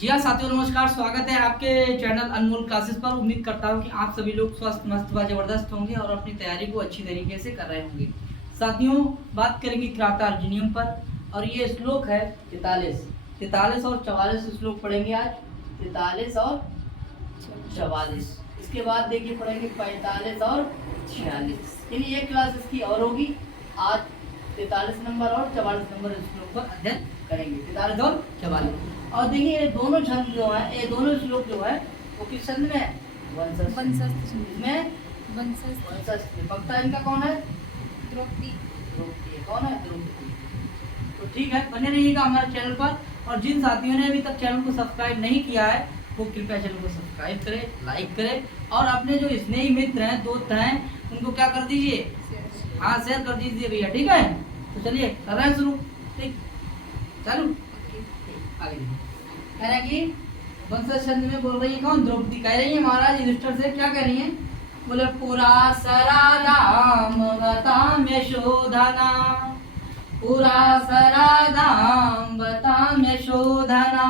जी हाँ साथियों, नमस्कार। स्वागत है आपके चैनल अनमोल क्लासेस पर। उम्मीद करता हूँ कि आप सभी लोग स्वस्थ मस्त व जबरदस्त होंगे और अपनी तैयारी को अच्छी तरीके से कर रहे होंगे। साथियों, बात करेंगे किरातार्जुनीयम पर और ये श्लोक है 43 और 44 श्लोक पढ़ेंगे आज। 43 और 44। इसके बाद देखिए पढ़ेंगे 45 और 46। यानी एक क्लास इसकी और होगी। आज 43 नंबर और 44 नंबर श्लोक पर अध्ययन करेंगे। 43 और 44। और देखिए ये दोनों छंद जो है, ये दोनों श्लोक जो है वो किस छंद में है? वंशस्थ में। वक्ता इनका कौन है? द्रौपदी। कौन है? द्रौपदी। तो ठीक है, बने रहिएगा हमारे चैनल पर। और जिन साथियों ने अभी तक चैनल को सब्सक्राइब नहीं किया है वो कृपया चैनल को सब्सक्राइब करें, लाइक करें और अपने जो स्नेही मित्र हैं, दोस्त हैं, उनको क्या कर दीजिए? हाँ, शेयर कर दीजिए भैया। ठीक है, तो चलिए कर रहे हैं शुरू। ठीक, चालू। आगे कह रहे हैं कि वंशज छंद में बोल रही है कौन? द्रौपदी कह रही है महाराज युधिष्ठिर से। क्या कह रही है? बोले पुरा सराधाम बताम यशोधना, पुरा सराधाम बताम यशोधना,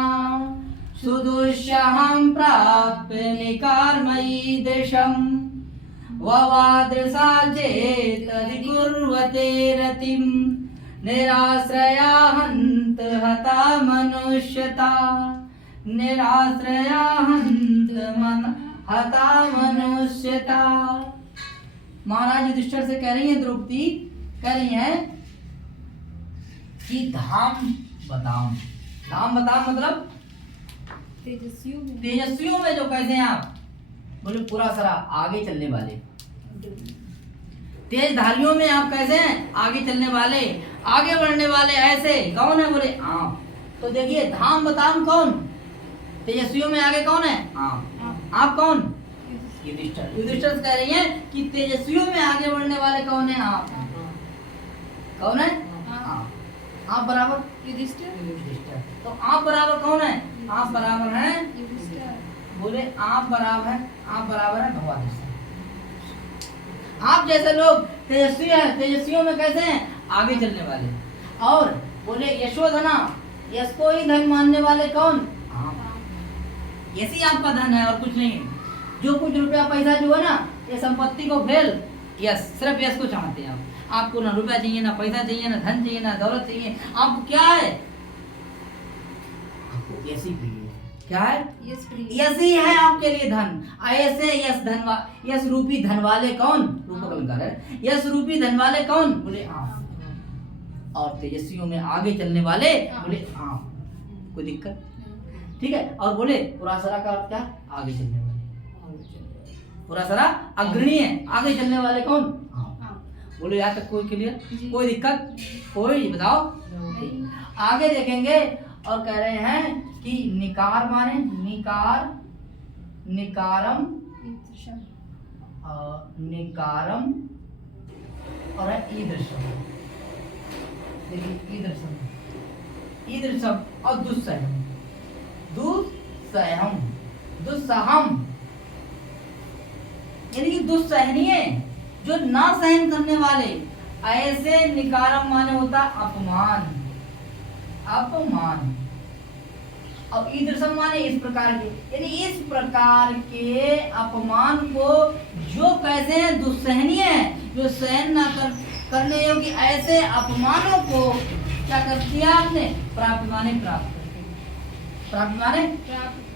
सुदुष्यहं प्राप्य निकारमयी दृशं, ववादृशा चेतधिकुर्वते रतिं, निराश्रया हन्त हता मनुष्यता, निराश्रया हन्त हता मनुष्यता। महाराज युधिष्ठिर से कह रही है द्रौपदी, कह रही है कि धाम बताओ। धाम बताओ मतलब तेजस्वियों में जो कैसे हैं आप? बोले पूरा सरा आगे चलने वाले, तेज धारियों में आप कैसे हैं? आगे चलने वाले, आगे बढ़ने वाले। ऐसे कौन है? बोले आप। तो देखिए धाम बताम कौन? तेजस्वियों में आगे कौन है? आप कौन? युधिष्ठिर। युधिष्ठिर कह रही है कि तेजस्वियों में आगे बढ़ने वाले कौन है? आप। कौन है? आप बराबर युधिष्ठिर। तो आप बराबर कौन है? आप बराबर हैं युधिष्ठिर। बोले आप बराबर है भगवान से। आप जैसे लोग तेजस्वी हैं, तेजस्वियों में कैसे हैं? आगे चलने वाले। और बोले यशोधना, यश को ही धन मानने वाले कौन? यश ही आपका धन है और कुछ नहीं है। जो कुछ रुपया पैसा जो है ना, ये संपत्ति को फेल, यश, सिर्फ यश को चाहते हैं आप। आपको ना रुपया चाहिए, ना पैसा चाहिए, ना धन चाहिए, ना दौलत चाहिए। आपको क्या है? आपको यश ही प्रिय है। क्या है? यश ही है आपके लिए धन। ऐसे यश रूपी धन वाले कौन? रूपक अलंकार है। यश रूपी धन वाले कौन? बोले आप। और तेजस्वियों में आगे चलने वाले बोले आप। कोई दिक्कत? ठीक है। और बोले पुरासरा का अर्थ क्या? आगे चलने वाले। पुरासरा अग्रणी है, आगे चलने वाले कौन? बोले यहाँ तक कोई क्लियर? कोई दिक्कत? कोई बताओ। आगे देखेंगे और कह रहे हैं कि निकार माने निकारम और ईदृशम। देखिए ईदृशम और दुस्सहम। यानी कि दुस्सहनीय, जो ना सहन करने वाले। ऐसे निकारम माने होता अपमान। अब ईदृशम माने इस प्रकार के, यानी इस प्रकार के अपमान को जो कैसे हैं? दुस्सहनीय है, जो सहन ना करने योग्य ऐसे अपमानों को क्या कर दिया आपने? प्राप्त माने प्राप्त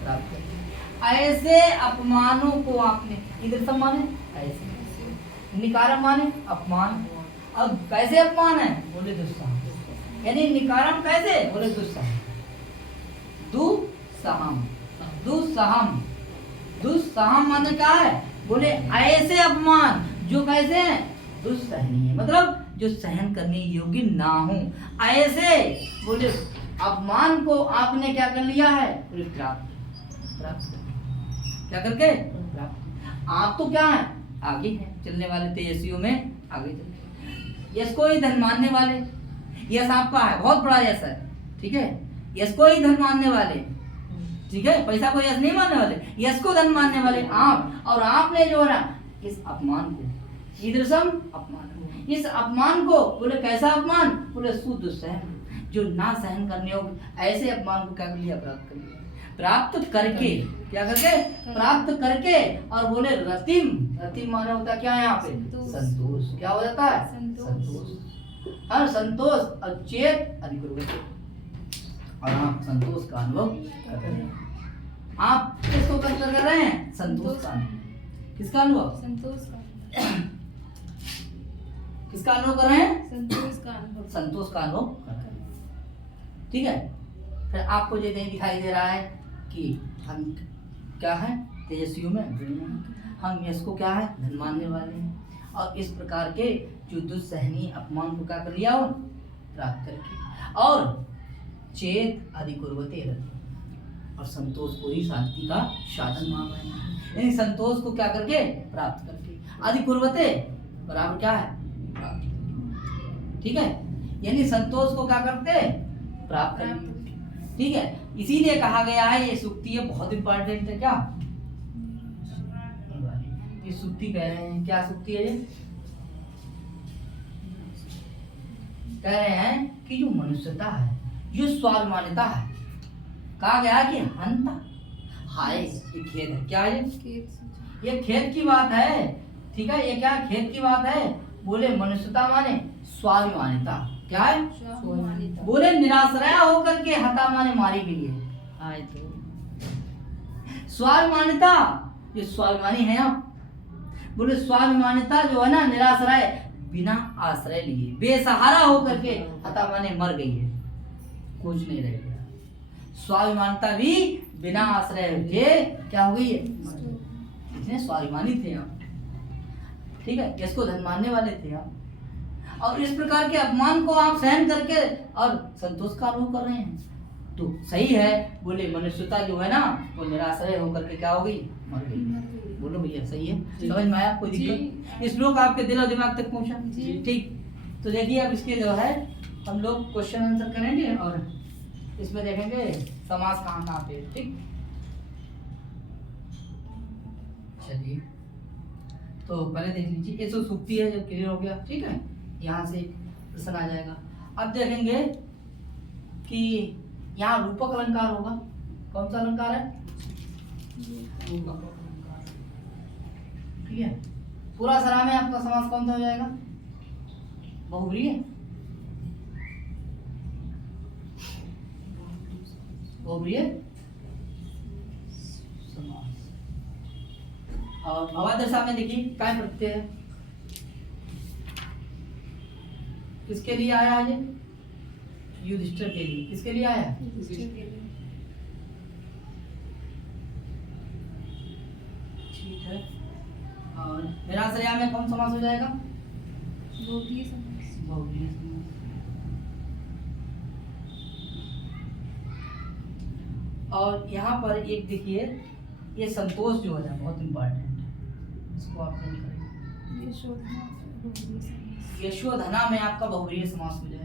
करके। ऐसे अपमानों को आपने, ईदृशम माने ऐसे, निकारम माने अपमान। अब कैसे अपमान है? बोले दुस्सहम। यानी निकारम कैसे? बोले दुस्सहम। दुस्सहम माने क्या है? बोले ऐसे अपमान जो कैसे हैं? दुस्सहनीय, मतलब जो सहन करने योग्य ना हो। ऐसे बोले अपमान को आपने क्या कर लिया है? बोले प्राप्त। क्या करके? प्राप्त। आप तो क्या है? आगे है चलने वाले, तेजस्वियों में आगे चलने। यश को ही धन मानने वाले। यश आपका है, बहुत बड़ा यश है। ठीक है, यश को ही धन मानने वाले। ठीक है, पैसा को यश नहीं मानने वाले, यश को धन मानने वाले आप। और आपने जो है ना इस अपमान को, ईदृशम अपमान, इस अपमान को बोले कैसा अपमान? बोले सुदुस्सहन, जो ना सहन करने योग्य ऐसे अपमान को क्या कर लिया? प्राप्त कर लिया। प्राप्त करके, क्या करके? प्राप्त करके। और बोले रतिम, रतिम माने होता क्या है यहाँ पे? संतोष। क्या हो जाता है? संतोष। हाँ, संतोष। और चेत अधिक और आप संतोष का अनुभव कर रहे हैं। आप किसको कर रहे हैं? संतोष का अनुभव। किसका अनुभव? संतोष का। किसका अनुभव कर रहे हैं? संतोष का अनुभव। संतोष का अनुभव कर रहे हैं। ठीक है। फिर आपको ये दिखाई दे रहा है कि हम क्या है? तेजस्वियों में हम इसको क्या है? धन मानने वाले हैं। और इस प्रकार के जो दुस्सहनीय अपमान को क्या कर लिया हो? प्राप्त करके। और चेत अधिकुर्वते रति, और संतोष को ही शांति का साधन मान रहे हैं। यानी संतोष को क्या करके? प्राप्त करके। अधिकुर्वते बराबर क्या है? प्राप्त। ठीक है। यानी संतोष को क्या करते? प्राप्त करते। ठीक है। इसीलिए कहा गया है, ये सूक्ति है बहुत इंपॉर्टेंट है। क्या ये सूक्ति कह रहे हैं? क्या सूक्ति है ये? कह रहे हैं कि जो मनुष्यता है, जो स्वाभिमानिता है, कहा गया कि हंता हाय, ये खेद है। क्या है ये? खेद की बात है। ठीक है। ये क्या खेद की बात है? बोले मनुष्यता माने स्वाभिमानिता। क्या है? बोले निराश्रय होकर के हता माने मारी गई है। आए तो स्वाभिमानिता, ये स्वाभिमानी है आप। बोले स्वाभिमानिता जो है ना, निराश्रय, बिना आश्रय लिए बेसहारा होकर के हता माने मर गई है, कुछ नहीं रह गया। स्वाभिमानता भी बिना आश्रय के क्या हो गई है? इतने स्वाभिमानी थे आप। ठीक है। इसको धन मानने वाले थे आप, और इस प्रकार के अपमान को आप सहन करके और संतोष का अनुभव कर रहे हैं, तो सही है। बोले मनुष्यता जो है ना, वो निराश्रय होकर के क्या हो गई? मर गई। बोलो भैया सही है? समझ में आया? कोई दिक्कत? इस श्लोक आपके दिल और दिमाग तक पहुंचा? ठीक। तो देखिए अब इसके जो है हम लोग क्वेश्चन आंसर करेंगे, और इसमें देखेंगे समास कहाँ पे। ठीक। चलिए, तो पहले देख लीजिए, ये तो सूक्ति है, जब क्लियर हो गया। ठीक है। यहाँ से प्रश्न आ जाएगा। अब देखेंगे कि यहाँ रूपक अलंकार होगा। कौन सा अलंकार है? ठीक है। पूरा सरा में आपका समास कौन सा हो जाएगा? बहुव्रीहि है। बहुव्रीहि समास। और भवादशा में देखिए काय प्रत्यय है। किसके लिए आया है? युधिष्ठिर के लिए। किसके लिए आया? ठीक है। और निराश्रया में कौन समास हो जाएगा? बहुव्रीहि समास। बहुव्रीहि समास। और यहाँ पर एक देखिए, ये संतोष जो है बहुत इम्पोर्टेंट है, इसको आप समझ करेंगे। यशोधना में आपका बहुव्रीहि समास हो जाएगा।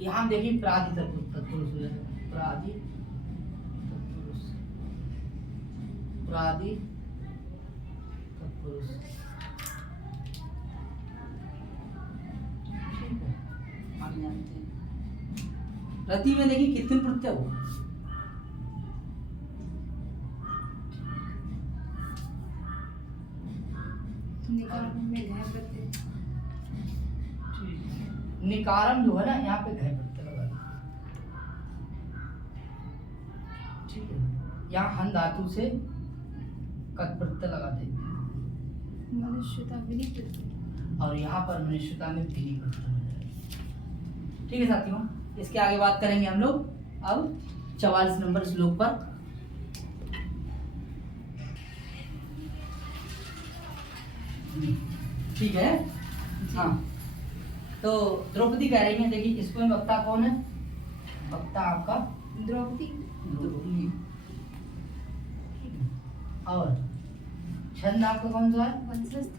यहाँ देखिए प्रादि तत्पुरुष हो जाएगा। प्रादि तत्पुरुष, प्रादि तत्पुरुष। ठीक है, हम जानते हैं। रति में देखिए कितने प्रत्यय हो? निकारम जो है ना, यहाँ पे घय प्रत्यय लगा दिया। ठीक है। यहाँ हन धातु से कट प्रत्यय लगा देंगे। मनुष्यता विनी प्रत्यय, और यहाँ पर मनुष्यता में विनी प्रत्यय हो जाएगा। ठीक है साथियों, इसके आगे बात करेंगे हम लोग अब 44 नंबर श्लोक पर। ठीक है। हाँ, तो द्रौपदी कह रही है, देखिए इसमें वक्ता कौन है? वक्ता आपका द्रौपदी। द्रौपदी। और छंद आपका कौन सा है? वंशस्थ।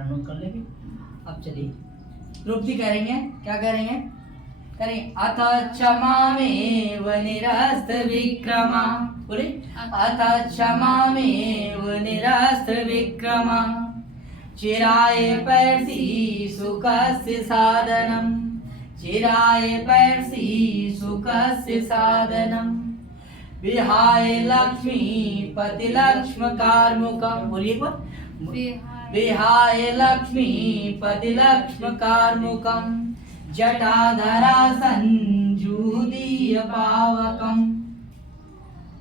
नोट कर लेंगे। अब चलिए, द्रौपदी कह रही है, क्या कह रही है? कह रही अथ क्षमामेव निरस्त विक्रमा। बोले अथ क्षमामेव निरस्त विक्रमा चिराय पैर्सी सुखस्य साधनम, चिराय पैर्सी सुखस्य साधनम, विहाय लक्ष्मीपति लक्ष्मकारमुकम। बोलिए एक बार। विहाय लक्ष्मीपति लक्ष्मकारमुकम, जटाधरा संजूदीय पावकम,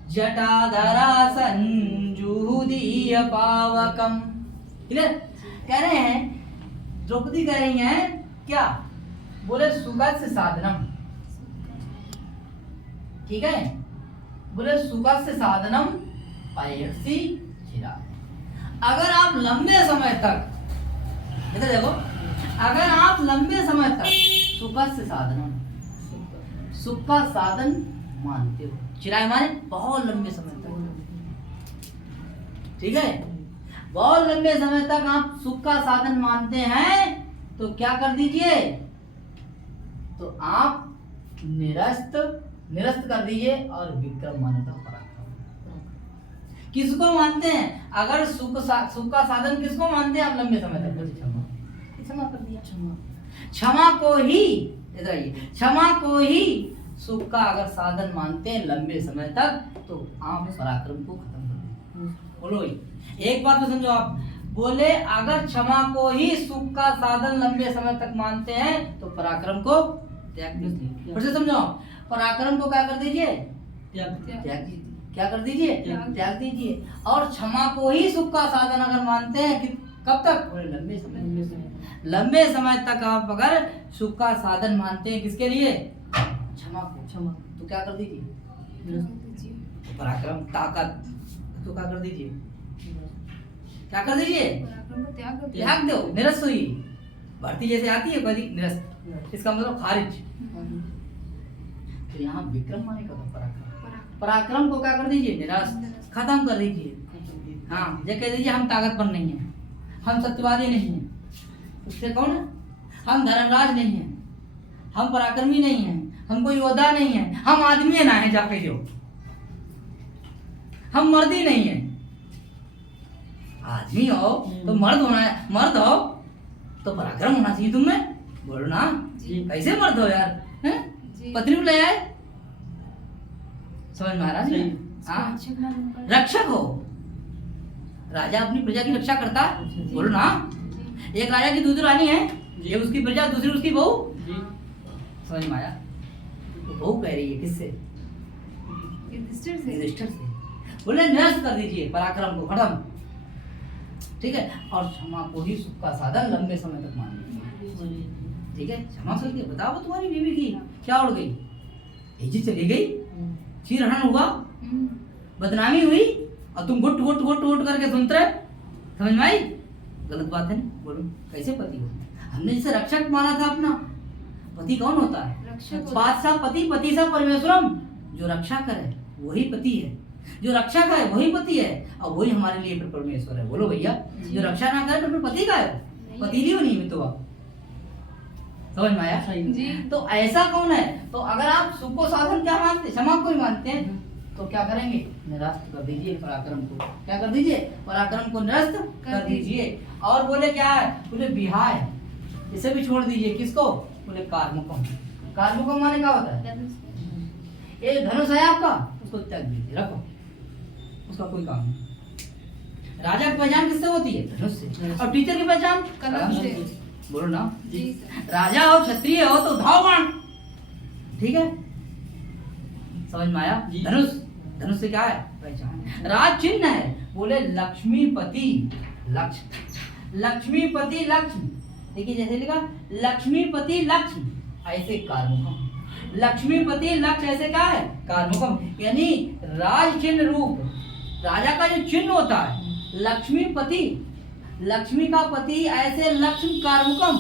जटाधरा संजूदीय पावकम। क्लियर? कह रहे हैं, द्रौपदी कह रही हैं क्या? बोले सुगस्य साधनम, ठीक है, बोले सुगस्य साधनम पैर्सी चिराय। अगर आप लंबे समय तक, इधर देखो, अगर आप लंबे समय तक सुगस्य साधनम, सुख का साधन मानते हो, चिराय माने बहुत लंबे समय तक, ठीक है, बहुत लंबे समय तक आप सुख का साधन मानते हैं, तो क्या कर दीजिए, तो आप निरस्त कर दीजिए और विक्रम माने तो पराक्रम। किसको मानते हैं? अगर सुख का साधन किसको मानते हैं आप लंबे समय तक? क्षमा कर दिया, क्षमा को ही, इधर आइए, क्षमा को ही सुख का अगर साधन मानते हैं लंबे समय तक, तो आप पराक्रम को खत्म कर दें। बोलो एक बात तो समझो आप, बोले अगर क्षमा को ही सुख का साधन लंबे समय तक मानते हैं, तो पराक्रम को त्याग दीजिए। फिर से समझो, पराक्रम को क्या कर दीजिए? त्याग दीजिए। क्या कर दीजिए? त्याग दीजिए। और क्षमा को ही सुख का साधन अगर मानते हैं, कब तक? बोले लंबे लंबे समय तक आप अगर सुख का साधन मानते हैं, किसके लिए? क्षमा को, क्षमा, तो क्या कर दीजिए? तो पराक्रम, ताकत, तो क्या कर दीजिए? क्या कर दीजिए? त्याग दो, निरस्त हुई। भर्ती जैसे आती है कभी निरस्त, इसका मतलब खारिज। तो यहाँ विक्रम माने का पराक्रम, पराक्रम को क्या कर दीजिए? निरस्त, खत्म कर दीजिए। हाँ, ये कह दीजिए हम ताकतवर नहीं है, हम सत्यवादी नहीं है, उससे कौन है? हम धर्मराज नहीं है, हम पराक्रमी नहीं है, हम कोई योद्धा नहीं है, हम आदमी ना है, जाके जो हम मर्दी नहीं है। आदमी हो तो मर्द होना है, मर्द हो तो पराक्रम होना चाहिए तुम में। बोलो ना, कैसे मर्द हो यार? पत्नी को ले आए, समझ में आ रहा है? हाँ, रक्षक हो, राजा अपनी प्रजा की रक्षा करता है। बोलो ना, एक राजा की दूसरी रानी है, ये उसकी प्रजा, दूसरी उसकी बहू। समझ में आया? तो बहू कह रही है किससे? युधिष्ठिर से। बोले निरस्त कर दीजिए पराक्रम को, खत्म, ठीक है, और क्षमा को ही सुख का साधन लंबे समय तक मान लीजिए, ठीक है। क्षमा करके बताओ, तुम्हारी बीवी की क्या उड़ गई? इज्जत चली गई, चीरहरण हुआ, बदनामी हुई, और तुम गुट गुट गुट गुट करके सुनते रहे। समझ में आई? गलत बात है ना? बोलो कैसे पति हो? हमने जैसे रक्षक माना था अपना, पति कौन होता है? बादशाह पति, पति सा परमेश्वरम। जो रक्षा करे वही पति है, जो रक्षा करे वही पति है, और वही हमारे लिए फिर परमेश्वर है। बोलो भैया, जो रक्षा ना करे तो फिर पति का है, पति नहीं होनी है। तो आप समझ में आया? तो ऐसा कौन है? तो अगर आप सुख को साधन क्या मानते, क्षमा को ही मानते हैं, तो क्या करेंगे? निरस्त कर दीजिए पराक्रम को। क्या कर दीजिए? पराक्रम को निरस्त कर दीजिए। और बोले क्या है? बोले विहाय, इसे भी छोड़ दीजिए। किसको? बोले कार्मुकम। कार्मुकम माने क्या होता है? ये धनुष है आपका, उसको त्याग दीजिए, रखो, उसका कोई काम नहीं। राजा की पहचान किससे होती है? धनुष से। और टीचर की पहचान कलम से। बोलो ना, राजा हो, क्षत्रिय हो तो धाव बाण, ठीक है, समझ में आया? धनुष, धनुष से क्या है? पहचान। राज चिन्ह है, बोले लक्ष्मीपति लक्ष्मी, लक्ष्मीपति लक्ष्मी। देखिए जैसे लिखा लक्ष्मीपति लक्ष्मी, ऐसे कार्मुकम। लक्ष्मीपति लक्ष्य ऐसे क्या है? कार्मुकम, यानी राज चिन्ह रूप, राजा का जो चिन्ह होता है लक्ष्मीपति, लक्ष्मी का पति, ऐसे लक्ष्मी कार्मुकम,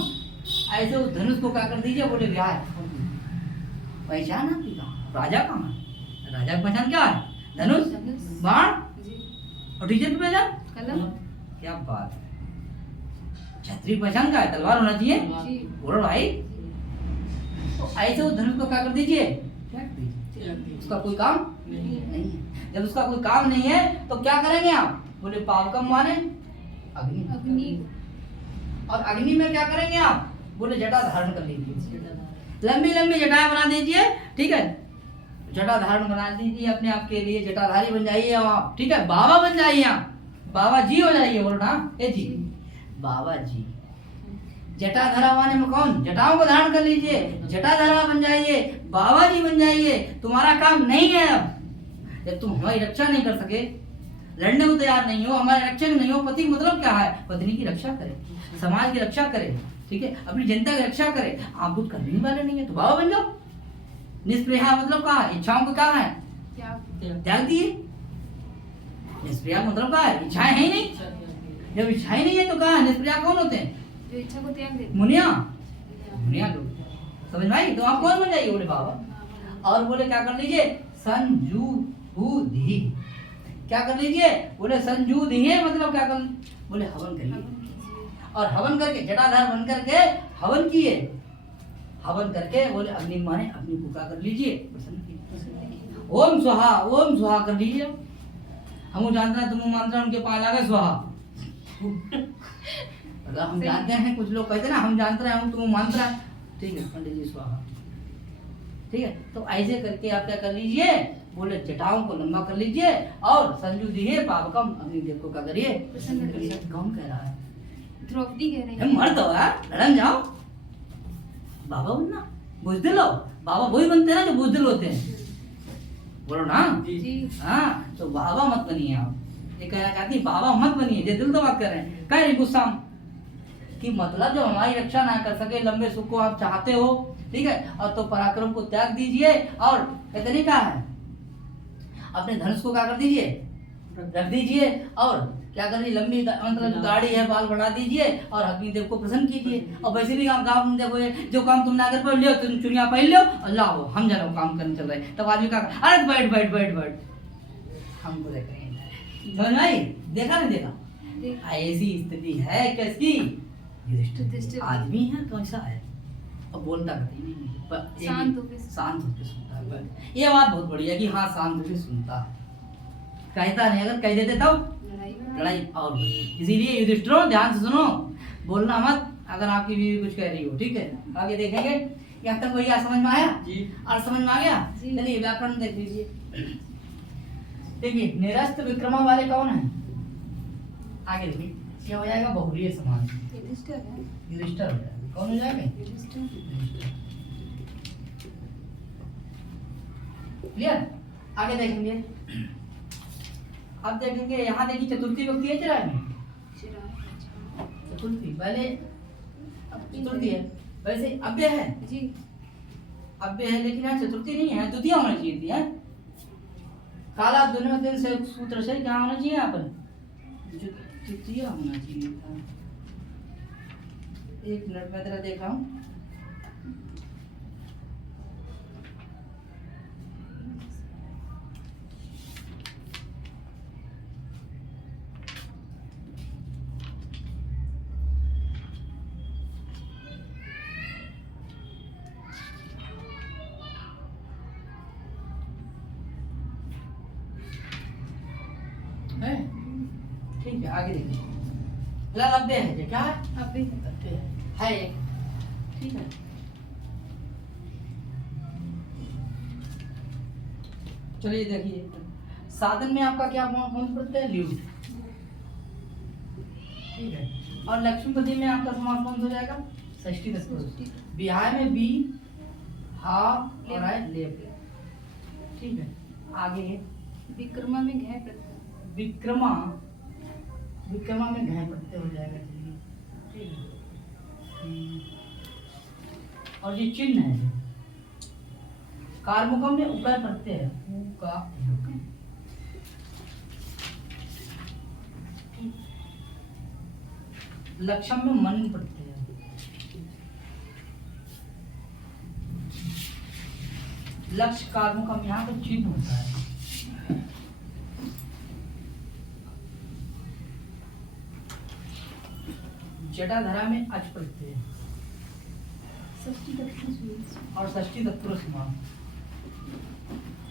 ऐसे उस धनुष को क्या कर दीजिए? बोले विहाय। पहचान आपकी कहाँ? राजा कहाँ? राजा की पहचान क्या है? धनुष, बाण, और टीचर की पहचान कलम। क्या बात है! क्षत्रिय पहचान क्या है? तलवार होना चाहिए। बोलो भाई, तो ऐसे उस धनुष को क्या कर दीजिए? उसका कोई काम नहीं है। जब उसका कोई काम नहीं है तो क्या करेंगे आप? बोले पावकम माने अग्नि, अग्नि, और अग्नि में क्या करेंगे आप? बोले जटा धारण कर लीजिए, लंबी लंबी जटाएं बना दीजिए, ठीक है। जटा धारण बना दीजिए अपने आप के लिए, जटाधारी बन जाइए आप, ठीक है। बाबा बन जाइए आप, बाबा जी हो जाइए, बोलो ना ए जी, बाबा जी। जटाधरा माने में कौन? जटाओं को धारण कर लीजिए, जटाधरा बन जाइए, बाबा जी बन जाइए। तुम्हारा काम नहीं है अब, जब तुम हमारी रक्षा नहीं कर सके, लड़ने को तैयार नहीं हो, हमारे रक्षक नहीं हो। पति मतलब क्या है? पत्नी की रक्षा करे, समाज की रक्षा करे, ठीक है, अपनी जनता की रक्षा करे। आप कुछ करने वाले नहीं है तो बाबा बन जाओ। निष्प्रिया मतलब क्या है? इच्छाओं को क्या है? त्याग दिए। निष्प्रिया मतलब क्या है? इच्छाएं है ही नहीं। जब इच्छाएं नहीं है तो क्या है? निष्प्रिया कौन होते हैं? जो इच्छा को त्याग देते। मुनिया, मुनिया लोग, समझ में आई? तो आप कौन बन जाइए? बोले बाबा। और बोले क्या कर लीजिए? संजूधि। क्या कर लीजिए? बोले संजूधि मतलब क्या कर? बोले हवन करिए। और हवन करके जटाधार बन करके हवन किए, हवन करके बोले अग्नि माने अग्नि को क्या कर लीजिए? प्रसन्न कीजिए। ओम स्वाहा, ओम स्वाहा कर लीजिए। हम जानते हैं, तुम मानते हैं, उनके पास लगे स्वाहा। अगर हम जानते हैं, कुछ लोग कहते हैं ना हम जानते हैं, हम तुम मानते हैं, ठीक है पंडित जी स्वाहा, ठीक है। तो ऐसे करके आप क्या कर लीजिए? बोले जटाओं को लंबा कर लीजिए और संजू दिए पावकम अग्निदेव को क्या करिए? प्रसन्न करिए। कौन कह रहा है? द्रौपदी कह रही है। मर्द हो यार, लड़न जाओ, बाबा बनना, बुजदिल हो। बाबा वही बनते हैं ना जो बुजदिल होते हैं, बोलो ना जी। हाँ। तो बाबा मत बनिए आप, ये कहना चाहती है बाबा मत बनिए, ये दिल तो बात कर रहे हैं। कह रही गुस्सा कि मतलब जब हमारी रक्षा ना कर सके, लंबे सुख को आप चाहते हो, ठीक है, और तो पराक्रम को त्याग दीजिए। और कहते नहीं क्या है? अपने धनुष को क्या कर दीजिए? रख दीजिए। और क्या करिए? लंबी मतलब जो दाढ़ी है बाल बढ़ा दीजिए और अग्निदेव को प्रसन्न कीजिए। और वैसे भी काम देखो, जो काम तुमने अगर पहन लियो, तुम चुनिया पहन लियो और लाओ, हम जानो काम करने चल रहे। तब आदमी का अरे बैठ बैठ बैठ बैठ, हमको देख रहे हैं, समझ में आई? देखा नहीं देखा? ऐसी स्थिति है कैसी? युधिष्ठिर आदमी है, कैसा है? अब बोलता कभी नहीं, शांत होकर सुनता है। ये बात बहुत बढ़िया है कि हाँ शांत होकर सुनता है, कहता नहीं। अगर कह देते तब लड़ाई और बढ़ी। इसीलिए युधिष्ठिरों ध्यान से सुनो, बोलना मत अगर आपकी बीवी कुछ कह रही हो, ठीक है। आगे देखेंगे। यहाँ तक भैया समझ में आया? जी। और समझ में आ गया? चलिए व्याकरण देख लीजिए। देखिए निरस्त विक्रमा वाले कौन है? आगे देखिए क्या हो जाएगा? बहुरीय समास। युधिष्ठिर हो जाएगा। कौन हो जाएगा? क्लियर? आगे देखेंगे। अब देखेंगे यहाँ देखिए चतुर्थी विभक्ति है चिराग में, चतुर्थी पहले चतुर्थी है, वैसे अव्यय है जी, अव्यय है, लेकिन यहाँ चतुर्थी नहीं है, द्वितीय होना चाहिए थी। है काला दोनों दिन से सूत्र से क्या होना चाहिए? यहाँ पर द्वितीय होना चाहिए था। एक मिनट में तेरा देख रहा हूँ। है ठीक है, आगे देखिए। अव्यय है, क्या है? अव्यय है एक, ठीक है। चलिए देखिए साधन में आपका क्या कौन प्रत्यय है? ल्यूट, ठीक है। और लक्ष्मीपति में आपका समास कौन हो जाएगा? षष्ठी तत्पुरुष। बिहार में बी हा और है लेप, ठीक है। आगे विक्रमा में घय प्रत्यय, विक्रमा में घय प्रत्यय हो जाएगा, चलिए ठीक है। और ये चिन्ह है कार्मुकम में उकार प्रत्यय है, उ का लक्षम में मन प्रत्यय है, लक्ष्य कार्मुकम यहाँ पर चिन्ह होता है। जटाधरा में अच प्रत्यय और षष्ठी तत्पुरुष समास।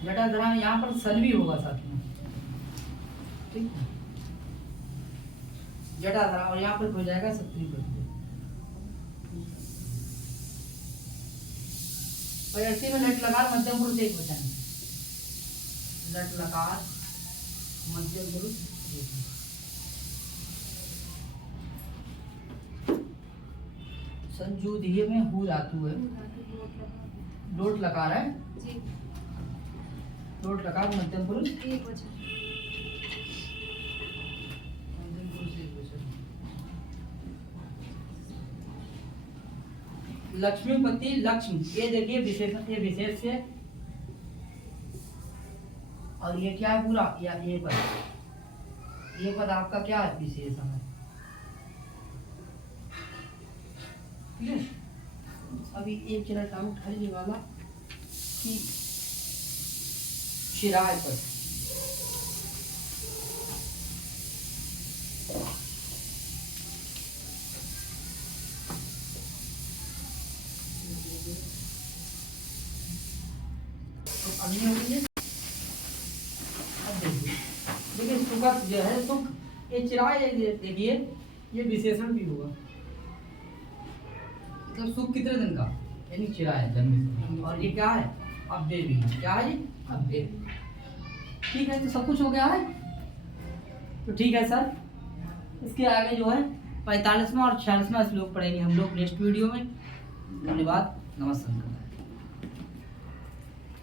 जटाधरा में यहाँ पर सन भी होगा साथ में, ठीक है। जटाधरा और यहाँ पर हो जाएगा सत्री प्रत्यय। प्रयस्ती में लट लकार मध्यम पुरुष एक वचन, लट लकार मध्यम पुरुष एक वचन। संजुदीय में हु धातु है, लोट लकार है, जी लोट लकार मध्यम पुरुष एक वचन। मध्यम पुरुष एक वचन। लक्ष्मीपति लक्ष्मी, ये देखिए विशेषण, ये विशेष है और ये क्या है पूरा, या ये पद आपका क्या है, विशेषण है। ठीक है, अभी एक जरा डाउट है ये वाला कि चिराय पर तो अभी हो गई है। अब देखिए सुख जो है, सुख ये चिराय, देखिए ये विशेषण भी होगा, मतलब सुख कितने दिन का, यानी चिराय जन्म से, और ये क्या है, अव्यय भी है। क्या है ये, अव्यय। ठीक है, तो सब कुछ हो गया है। तो ठीक है सर, इसके आगे जो है 45वां और 46वां श्लोक पढ़ेंगे हम लोग नेक्स्ट वीडियो में। धन्यवाद, नमस्कार।